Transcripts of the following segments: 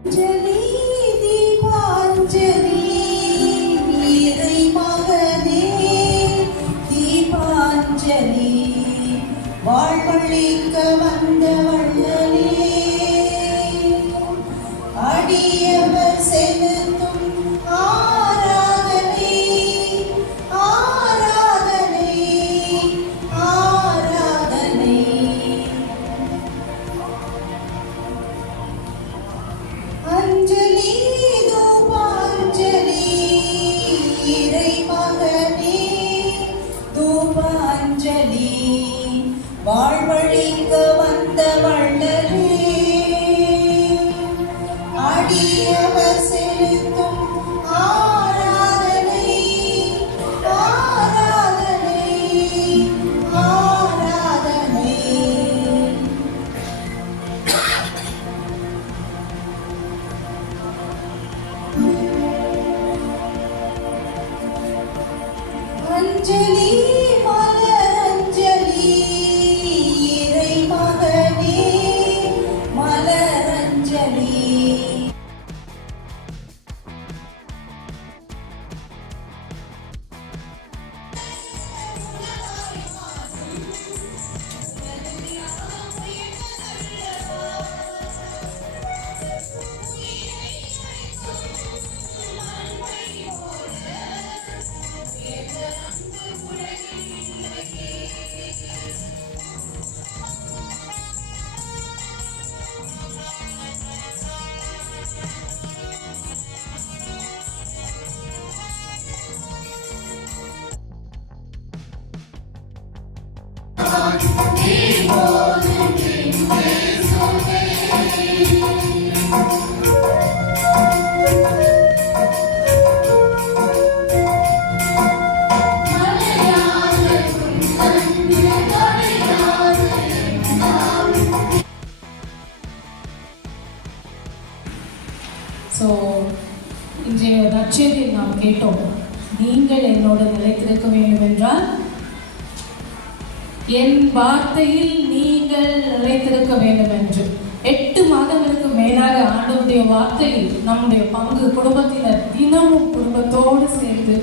அஞ்சலி தீபாஞ்சலி இறை மகனே தீபாஞ்சலி வாழ்வழிக்க வந்த வள்ளலே அடியவர் செலுத்தும் ஆராதனை ஆராதனை ஆராதனை. அஞ்சலி தூபாஞ்சலி இறை மகனே தூபாஞ்சலி வாழ்வழிக்க வந்த வள்ளலே அடியவர் செலுத்தும் ஆராதனை ஆராதனை ஆராதனை. அஞ்சலி மலரஞ்சலி இறை மகனே மலரஞ்சலி. ஸோ இன்றைய நற்செய்தியில் நாம் கேட்டோம், நீங்கள் என்னோடு நிலைத்திருக்க வேண்டும் என்றால் என் வார்த்தையில் நீங்கள் நிலைத்திருக்க வேண்டும் என்று. 8 மாதங்களுக்கு மேலாக ஆண்டவருடைய வார்த்தையில் நம்முடைய பங்கு குடும்பத்தினர் தினமும் குடும்பத்தோடு சேர்ந்து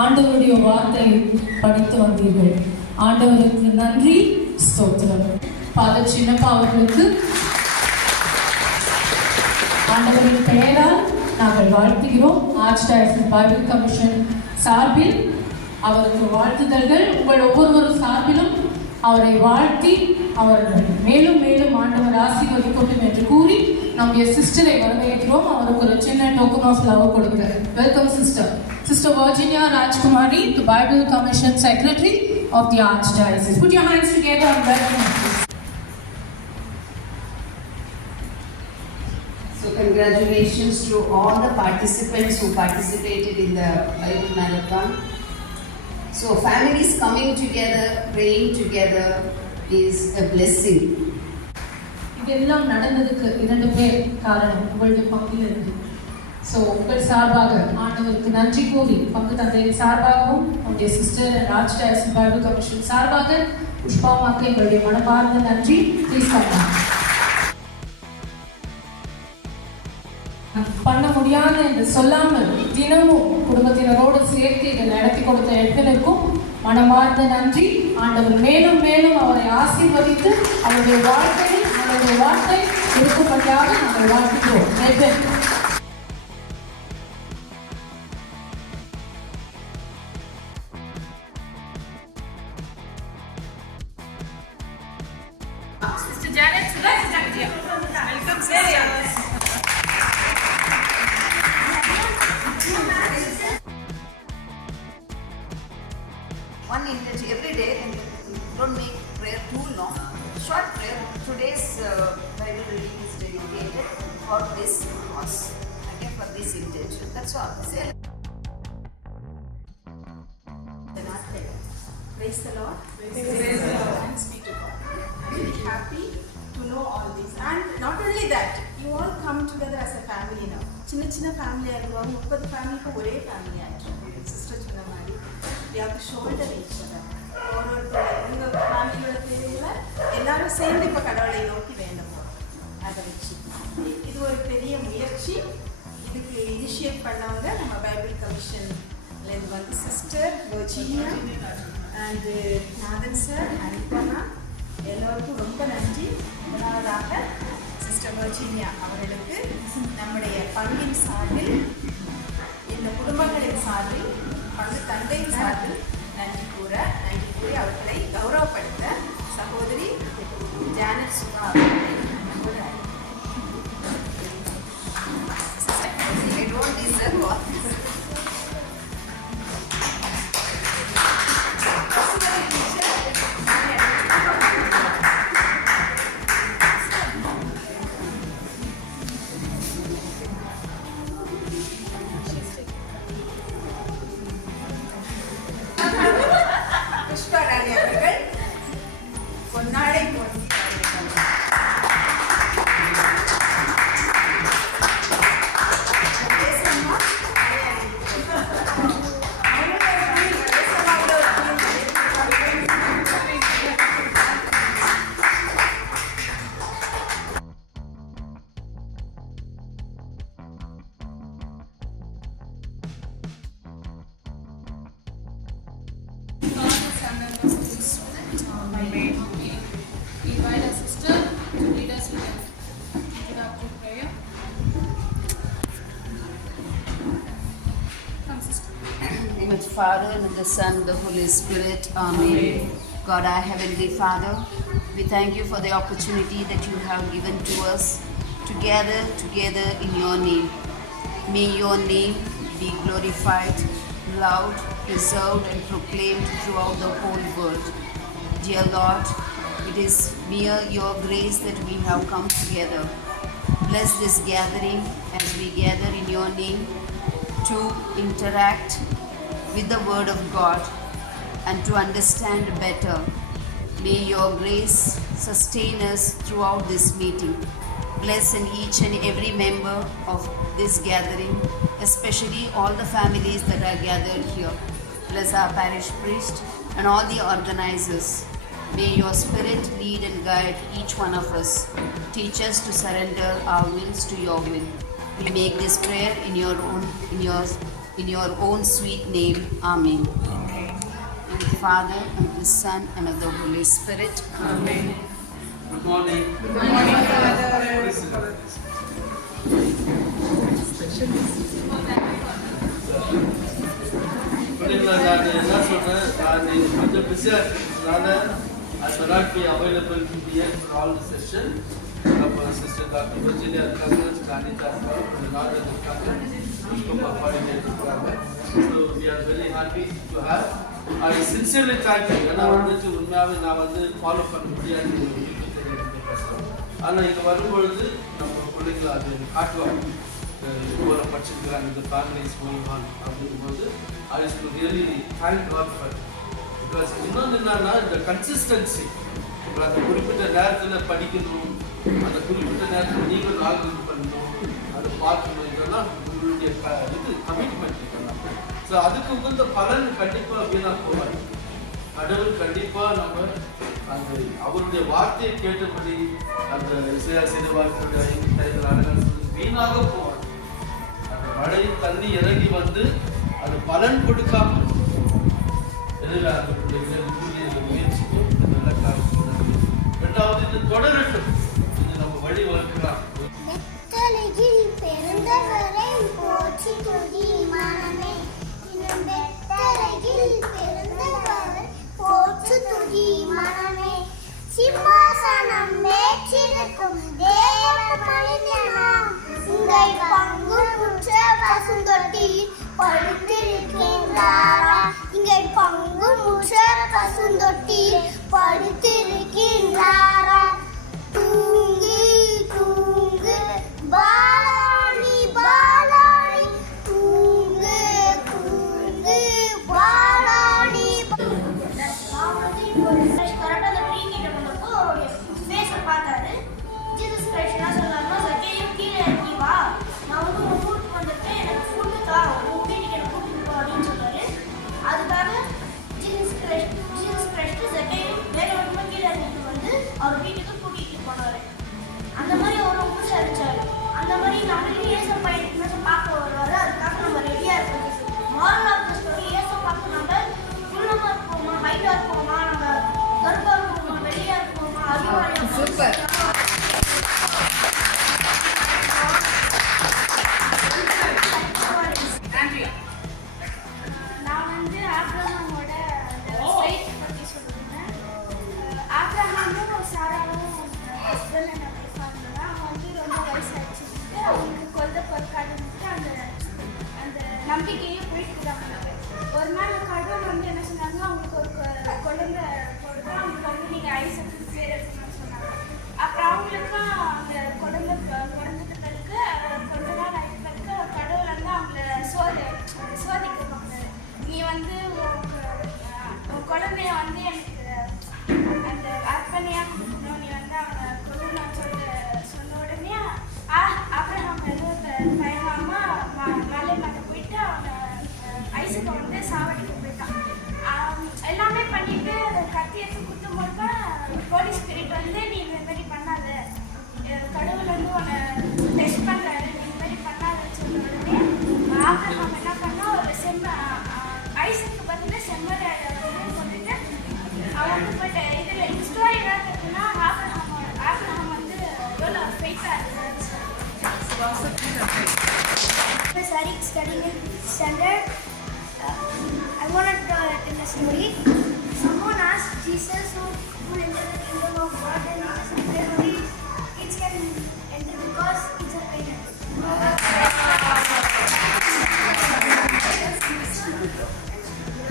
ஆண்டவருடைய வார்த்தையை படித்து வந்தீர்கள். ஆண்டவருக்கு நன்றி, ஸ்தோத்திரம். ஃபாதர் சின்னப்பா அவர்களுக்கு ஆண்டவரின் பெயரால் நாங்கள் வாழ்த்துகிறோம். ஆர்ச் டயசிஸ் பைபிள் கமிஷன் சார்பில் அவருக்கு வாழ்த்துதல்கள். உங்கள் ஒவ்வொருவரும் சார்பிலும் அவரை வாழ்த்தி அவர்கள் மேலும் மேலும் ஆண்டவர் ஆசீர்வதிக்கட்டும் என்று கூறி நம்முடைய சிஸ்டரை வரவேற்கிறோம். அவருக்கு ஒரு சின்ன டோக்கன் ஆஃப் லவ் கொடுக்கிறார். Welcome sister. Sister Virginia Rajkumari, the Bible Commission Secretary of the Archdiocese. Put your hands together and welcome her. So congratulations to all the participants who participated in the Bible Marathon. So families coming together, praying together is a blessing. இதெல்லாம் நடந்ததுக்கு 2 பேர் காரணம், உங்களுடைய பங்கிலிருந்து. So உங்கள் சார்பாக ஆண்டவருக்கு நன்றி கூறி பங்கு தந்தையின் சார்பாகவும் நம்முடைய sister and arch diocese Bible commission சார்பாக புஷ்பாமாக்கு எங்களுடைய மனமார்ந்த நன்றி. ப்ளீஸ் பண்ண முடியாது என்று சொல்லாமல் தினமும் குடும்பத்தினரோடு சேர்த்து இதை நடத்தி கொடுத்த எட்வனுக்கும் மனமார்ந்த நன்றி. ஆண்டவர் மேலும் மேலும் அவரை ஆசீர்வதித்து அவருடைய வாழ்க்கையில் அவருடைய வார்த்தை இருக்கும்படியாக நாங்கள் வாழ்த்துகிறோம். Edwin Sister Janet, welcome sir. One intention every day, and don't make prayer too long. Short prayer. Today's Bible reading is dedicated for this cause. Again, for this intention. That's all. Say. Praise the Lord. Praise the Lord. Thanks be to God. I'm very happy to know all this. And not only that, you all come together as a family now. சின்ன family ஆகிடுவாங்க. 30 ஃபேமிலிக்கு ஒரே family ஆகிடும். Sister சொன்ன மாதிரி we have to shoulder each other. உங்கள் ஃபேமிலியோட தேவைகளை எல்லாரும் சேர்ந்து இப்போ கடவுளை நோக்கி வேண்ட போகிறோம். அதை வச்சு இது ஒரு பெரிய முயற்சி. இனிஷியேட் பண்ணவங்க நம்ம பைபிள் கமிஷன்லேருந்து வந்து sister Virginia and Nathan sir Anitha எல்லோருக்கும் ரொம்ப நன்றி. முதலாவதாக சிஸ்டர் வர்ஜீனியா அவர்களுக்கு நம்முடைய பங்கின் சார்பில், இந்த குடும்பங்களின் சார்பில், பங்கு தந்தையின் சார்பில் நன்றி கூறி அவர்களை கௌரவப்படுத்த சகோதரி ஜானட் சுகா அவர்களை அன்போடு I don't deserve what. Pushpa ராணி அவர்கள் பொன்னாடை போட்டி Invite our sister to lead us in introductory prayer. Come, sister. In the name of the Father, and of the Son, and the Holy Spirit. Amen. God, our Heavenly Father, we thank you for the opportunity that you have given to us to gather together in your name. May your name be glorified, loved, preserved, and proclaimed throughout the whole world. Dear Lord, it is mere your grace that we have come together. Bless this gathering as we gather in your name to interact with the Word of God and to understand better. May your grace sustain us throughout this meeting. Bless in each and every member of this gathering, especially all the families that are gathered here. Bless our parish priest and all the organizers. May your Spirit lead and guide each one of us. Teach us to surrender our wills to your will. We make this prayer in your own sweet name. Amen. In the Father, and of the Son, and of the Holy Spirit. Amen. Good morning. Good morning, Father. நான் என்ன சொல்றேன், நான் கொஞ்சம் பிஸியா இருக்கிறதுனால I will not be available to be here for all the session. அப்போ sister doctor Virginia இருக்காங்க, அனிதா இருக்காங்க, கொஞ்சம் நாள் இருக்காங்க, புஷ்பா கோஆர்டினேட் இருக்காங்க. So we are very happy to have. I sincerely thank you. ஏன்னா வந்துட்டு உண்மையாகவே நான் வந்து ஃபாலோ பண்ண முடியாது ஆனால் இங்கே வரும்பொழுது நம்ம பிள்ளைங்களை அது காட்டுவாங்க. இவ்வளோ படிச்சிருக்கிறாங்க, இந்த ஃபேமிலிஸ் மூலியமாக அப்படிங்கும்போது I used to really thank God for it. Because இன்னொன்று என்னன்னா இந்த கன்சிஸ்டன்சி, அந்த குறிப்பிட்ட நேரத்தில் படிக்கணும், அந்த குறிப்பிட்ட நேரத்தில் நீங்கள் ஆர்கனைஸ் பண்ணணும், அதை பார்க்கணும், இதெல்லாம் உங்களுடைய இது கமிட்மெண்ட் இதெல்லாம். ஸோ அதுக்கு உகந்த பலன் கண்டிப்பாக வீணாக போவார். கடவுள் கண்டிப்பாக நம்ம அந்த அவருடைய வார்த்தையை கேட்டபடி அந்த சிறுவாக்குடைய வீணாக போவார். அந்த மழை தண்ணி இறங்கி வந்து அது பலன் கொடுக்காம எனவே அந்த முயற்சிக்கும் நல்ல காரணம். இரண்டாவது இது தொடரட்டும், இது நம்ம வழி வளர்க்கலாம். பிறந்தவரை போற்றி துதி மனமே, பிறந்தவரை போற்றி துதி மனமே, சிம்மாசனம் மேற்றிருக்கும் தேவ மனிதனாம் உங்கள் பங்கு முற்ற பசுந்தொட்டில் படுத்திருக்கின்றாரா, இங்கள் பங்கு முற்ற பசுந்தொட்டில் படுத்திருக்கின்றாரா. தூங்கு தூங்கு பாலாணி பாலாணி, தூங்கு தூங்கு பாலாணி. பார்த்தாரு ஜீசஸ் கிரைஸ்ட் என்ன சொன்னாருன்னா, சக்கேயும் கீழே இறங்கி வா, நான் வந்து உன் ஊருக்கு வந்துட்டு எனக்கு ஃபுட்டு தான், உன் வீட்டுக்கு எனக்கு கூட்டிட்டு போ அப்படின்னு சொன்னாரு. அதுக்காக ஜீசஸ் கிரைஸ்ட் சக்கேயும் வேக வேகமாக சூப்பர். நான் வந்து ஆப்ரஹாமோட ஃபைட் பற்றி சொல்லியிருந்தேன். ஆப்ரஹாமும் சாராவும் ஹஸ்பண்ட் அண்ட் ஒய்ஃப் இருந்தாங்க. அவங்க வந்து ரொம்ப வயசாகிடுச்சுட்டு அவங்களுக்கு கொல்ல பொறுக்காதுன்ட்டு அந்த நம்பிக்கையும் போயிட்டுருக்காங்க. ஒரு நாள் கடவுள் வந்து என்ன சொன்னாங்க, அவங்களுக்கு ஒரு குழந்தை கொடுத்தா அவங்களுக்கு வந்து நீங்கள் ஐசக்கு பேர் எடுக்கணும்னு சொன்னாங்க. அப்புறம் அவங்களுக்கும் அந்த குழந்தை பிறந்ததுக்கு கொஞ்ச நாள் ஆகிட்டு கடவுள் வந்து அவங்கள சோதிக்கிறாங்க. நீ வந்து உன் குழந்தைய வந்து எனக்கு அந்த அர்ப்பணையாக கொடுக்கணும், நீ வந்து அவனை கொல்லணும்னு சொன்ன உடனே ஆப்ரஹாம் எதுவும் தயங்காம மலை மேலே போயிட்டு அவனை ஐசக்கை வந்து சாவடிக்க போயிட்டான். எல்லாமே பண்ணிட்டு கத்தி எடுத்து குத்தும் போது ஹோலி ஸ்பிரிட் வந்து நீ இந்த மாதிரி பண்ணாத, கடவுள் வந்து உன்னை டெஸ்ட் பண்ணுறாரு, நீ இந்த மாதிரி பண்ணாதன்னு சொன்ன உடனே ஆப்ரஹாம் என்ன பண்ணா, ஒரு ஐசக்கு பதில் செம்மறை வந்து சொல்லிட்டு அவன் வந்து போயிட்டு இதில் ஸ்டோரி என்ன இருக்குன்னா ஆப்ரஹாம் வந்து எவ்வளோ ஃபெய்ட்டாக இருக்காரு. Studying in standard. I want to tell a story. Someone asked Jesus who will enter the kingdom of God, and Jesus declared only kids can enter because it's a payment.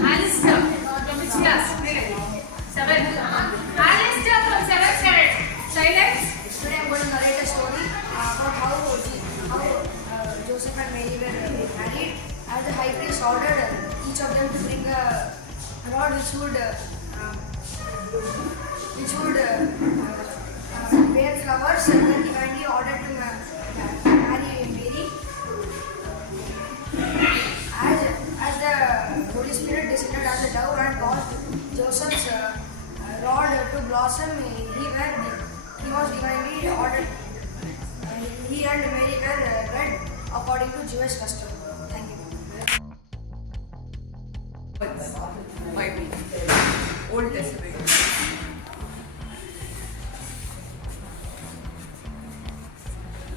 Alistair from which class? 7th. Alistair from 7th standard. Silence. Today I'm going to narrate a story about how Joseph and Mary were married. As the high priest ordered each of them to bring a rod which would bear flowers, and then divinely ordered to marry Mary. As the Holy Spirit descended as a dove and caused Joseph's rod to blossom, he was divinely ordered. He and Mary were wed according to Jewish custom. Thank you. Bible, Old Testament.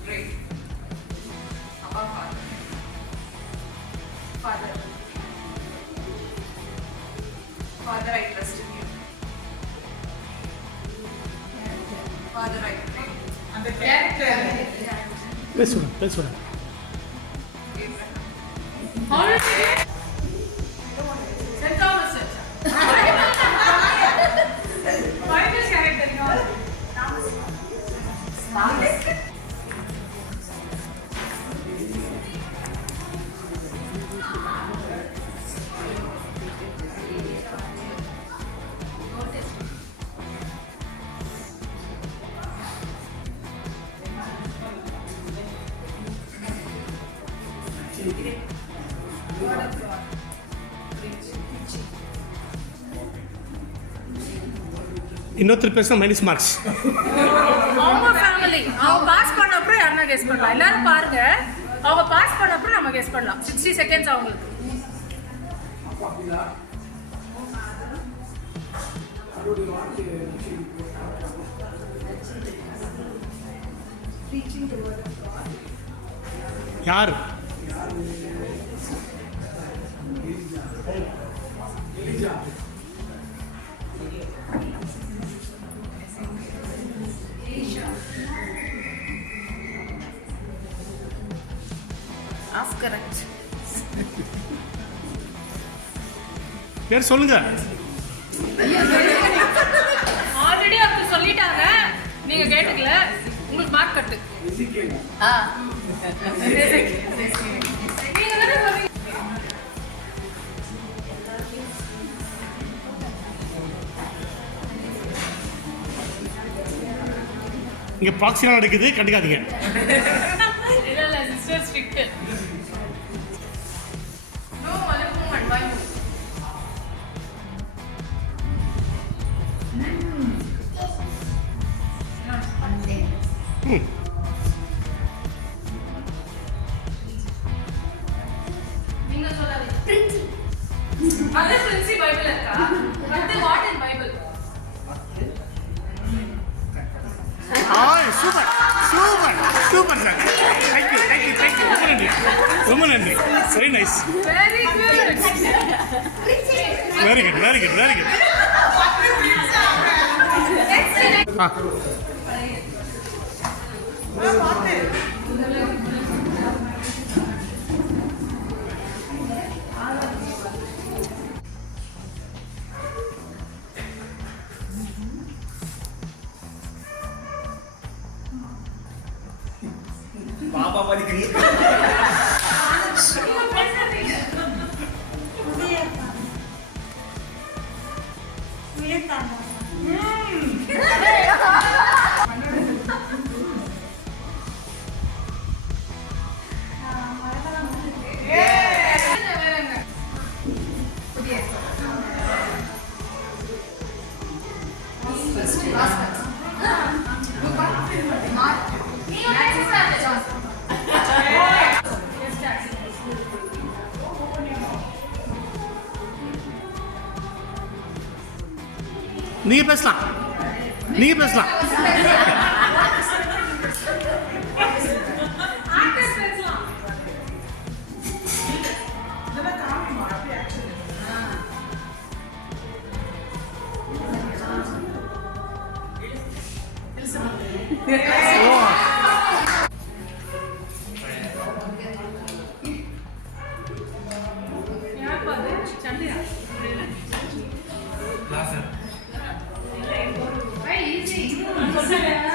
Great. Abba Father. Father, I trust in you. Father, I pray. அந்த character பேசுகிறேன் St. Thomas. Bible character, you know. Thomas. இன்னொருத்தர் பேச minus marks. அவங்க family அவங்க pass பண்ண அப்புறம் யாருன்னா guess பண்ணலாம். எல்லாரும் பாருங்க, அவங்க பாஸ் பண்ண அப்புறம் நம்ம கெஸ் பண்ணலாம். 60 செகண்ட்ஸ் அவங்களுக்கு. யார்? Correct. பேர் சொல்லுங்க. ஆல்ரெடி அவங்க சொல்லிட்டாங்க, நீங்க கேட்டுக்கல, உங்களுக்கு மார்க் கட்டு. நீங்க தானே சொல்றீங்க. இங்க ப்ராக்ஸிலாம் நடக்குது, கண்டுக்காதீங்க. இல்ல sister strict. No one moment by move. நீங்க சொல்லாதீங்க. அது பிரின்சி பைபிள் இருக்கா? வந்து வாட் இன் பைபிள்? ரொம்ப நன்றி. Very nice. Very good. Very good, very good, very good. ஆ பாப்பா படிக்கிறீங்க. நீங்க பேசலாம், நீங்க பேசலாம். Very easy.